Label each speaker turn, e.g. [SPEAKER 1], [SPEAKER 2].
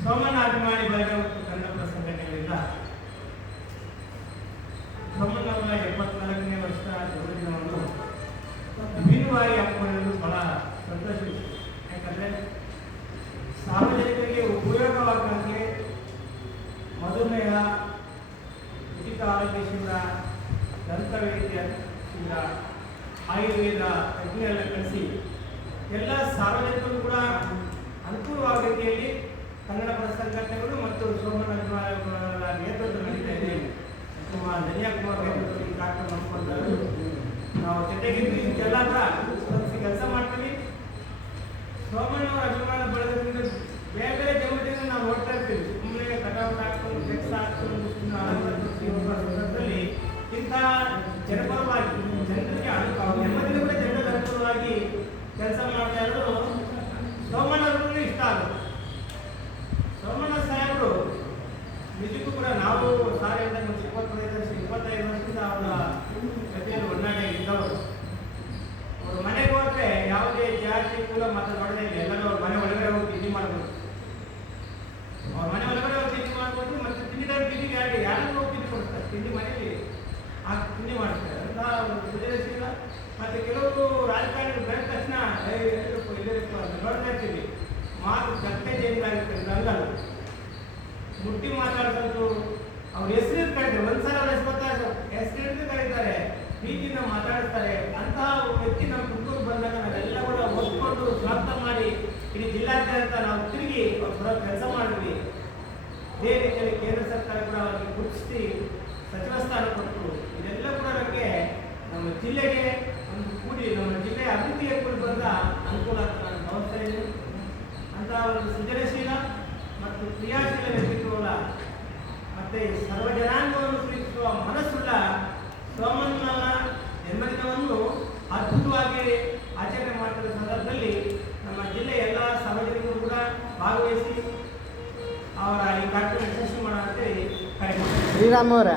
[SPEAKER 1] ಸೋಮನ ಅಭಿಮಾನಿ ಬಳಗ ಮತ್ತು ಕನ್ನಡ ಸಂಘಟನೆಗಳಿಂದ ಸೋಮನವರ ಎಪ್ಪತ್ನಾಲ್ಕನೇ ವರ್ಷ ಜನ್ಮದಿನವನ್ನು ವಿಭಿನ್ನವಾಗಿ ಹಮ್ಮಿಕೊಳ್ಳಲು ಬಹಳ ಸಂತೋಷ ಯಾಕಂದರೆ ಸಾರ್ವಜನಿಕರಿಗೆ ಉಪಯೋಗವಾಗುವಂತೆ ಮಧುಮೇಹ, ಉಚಿತ ಆರೋಗ್ಯ ಶಿಬಿರ ದಂತವೈದ್ಯ ಶಿಬಿರ ಆಯುರ್ವೇದ ತಜ್ಞರೆಲ್ಲ ಕಳಿಸಿ ಎಲ್ಲ ಸಾರ್ವಜನಿಕರು ಕೂಡ ಅನುಕೂಲವಾದ ರೀತಿಯಲ್ಲಿ ಕನ್ನಡ ಪರ ಸಂಘಟನೆಗಳು ಮತ್ತು ಸೋಮನ ಅಭಿಮಾನಿಗಳ ನೇತೃತ್ವ ನಡೀತಾ ಇದೆ. ಕುಮಾರ್ ಧನಿಯಾ ಕುಮಾರ್ ನೇತೃತ್ವದಲ್ಲಿ ಕಾರ್ಯಕ್ರಮ ಹಮ್ಮಿಕೊಂಡರು ನಾವು ಜೊತೆಗಿದ್ದು ಇದೆಲ್ಲ ಕೂಡ ಕೆಲಸ ಮಾಡ್ತೀವಿ. ಸೋಮಣ್ಣವರ ಅಭಿಮಾನ ಬಳಗದಿಂದ ಬೇರೆ ಬೇರೆ ಜನ್ಮದಿಂದ ನಾವು ನೋಡ್ತಾ ಇರ್ತೀವಿ. ಸುಮ್ಮನೆ ಕಟಾವಟ ಹಾಕ್ಕೊಂಡು ಕೆಲಸ ಹಾಕ್ಕೊಂಡು ಸಂದರ್ಭದಲ್ಲಿ ಇಂಥ ಜನಪರವಾಗಿ ಜನರಿಗೆ ಅನುಕೂಲ ಜನ್ಮದಿಂದ ಕೂಡ ಜನರಿಗೆ ಅನುಕೂಲವಾಗಿ ಕೆಲಸ ಮಾಡ್ತಾ ಇರೋದು ಸೋಮಣ್ಣವ್ರಿಗೂ ಇಷ್ಟ ಆಗುತ್ತೆ. ಸೋಮಣ್ಣ ಸಾಹೇಬರು, ನಿಜಕ್ಕೂ ಕೂಡ ನಾವು ಒಂದು ಇಪ್ಪತ್ತೈದು ವರ್ಷ, ಇಪ್ಪತ್ತೈದು ವರ್ಷದಿಂದ ಅವರ ಜೊತೆಯಲ್ಲಿ ಇದ್ದವರು ಅವರು ಮನೆಗೆ ಹೋದ್ರೆ ಯಾವುದೇ ಜಾತಿ ಕೂಡ ಮತ ಸುಧಾರಿಸಿಲ್ಲ ಮತ್ತೆ ಕೆಲವರು ರಾಜಕಾರಣಿಗಳು ಬಂದ ತಕ್ಷಣ ಅಂತ ನೋಡ್ತಾ ಇರ್ತೀವಿ. ಮಾತು ಕತ್ತೆ ಚೇಂಜ್ ಆಗಿರ್ತದೆ ಹಂಗಲ್ಲ ಮುಟ್ಟಿ ಮಾತಾಡ್ಕೊಂಡು ಅವ್ರ ಹೆಸರು ಕರೀತಾರೆ. ಒಂದ್ಸಲ ಅವ್ರ ಹೆಸರು ಗೊತ್ತಾಗ ಹೆಸರು ಹಿಡಿದು ಕರೀತಾರೆ. ಪ್ರೀತಿಯಿಂದ ಮಾತಾಡ್ತಾರೆ ಅಂತಹ ವ್ಯಕ್ತಿ ನಮ್ಮ ಕುಟುಂಬ ಬಂದಾಗ ನಾವೆಲ್ಲ ಕೂಡ ಒಪ್ಕೊಂಡು ಸ್ವಾಗತ ಮಾಡಿ ಇಡೀ ಜಿಲ್ಲಾದ್ಯಂತ ನಾವು ತಿರುಗಿ ಅವ್ರ ಕೆಲಸ ಮಾಡಿದ್ವಿ. ಇದೇ ರೀತಿಯಲ್ಲಿ ಕೇಂದ್ರ ಸರ್ಕಾರ ಕೂಡ ಅವರಿಗೆ ಗುರುತಿಸಿ ಸಚಿವ ಸ್ಥಾನ ಕೊಟ್ಟು ಇದೆಲ್ಲ ಕೂಡ ನಮಗೆ ನಮ್ಮ ಜಿಲ್ಲೆಗೆ ಒಂದು ಕೂಡಿ ನಮ್ಮ ಜಿಲ್ಲೆಯ ಅಭಿವೃದ್ಧಿಗೆ ಕೂಡ ಬಂದ ಅನುಕೂಲ ಅಂತ ನಾನು ಭಾವಿಸ್ತಾ ಅಂತ ಒಂದು ಸೃಜನಶೀಲ ಮತ್ತು ಕ್ರಿಯಾಶೀಲ ವ್ಯಕ್ತಿತ್ವಗಳ ಮತ್ತೆ ಸರ್ವ ಜನಾಂಗವನ್ನು ಪ್ರೀತಿಸುವ ಮನಸ್ಸುಳ್ಳ ಸೋಮಣ್ಣನ ಜನ್ಮದಿನವನ್ನು ಅದ್ಭುತವಾಗಿ ಆಚರಣೆ ಮಾಡ್ತಿರೋ ಸಂದರ್ಭದಲ್ಲಿ ನಮ್ಮ ಜಿಲ್ಲೆಯ ಎಲ್ಲ ಸಾರ್ವಜನಿಕರು ಕೂಡ ಭಾಗವಹಿಸಿ ಅವರ ಈ ಕಾರ್ಯಕ್ರಮ ಯಶಸ್ವಿ ಮಾಡೋಣ ಅಂತೇಳಿ ಕರೆ
[SPEAKER 2] ಶ್ರೀರಾಮ್ ಅವರ.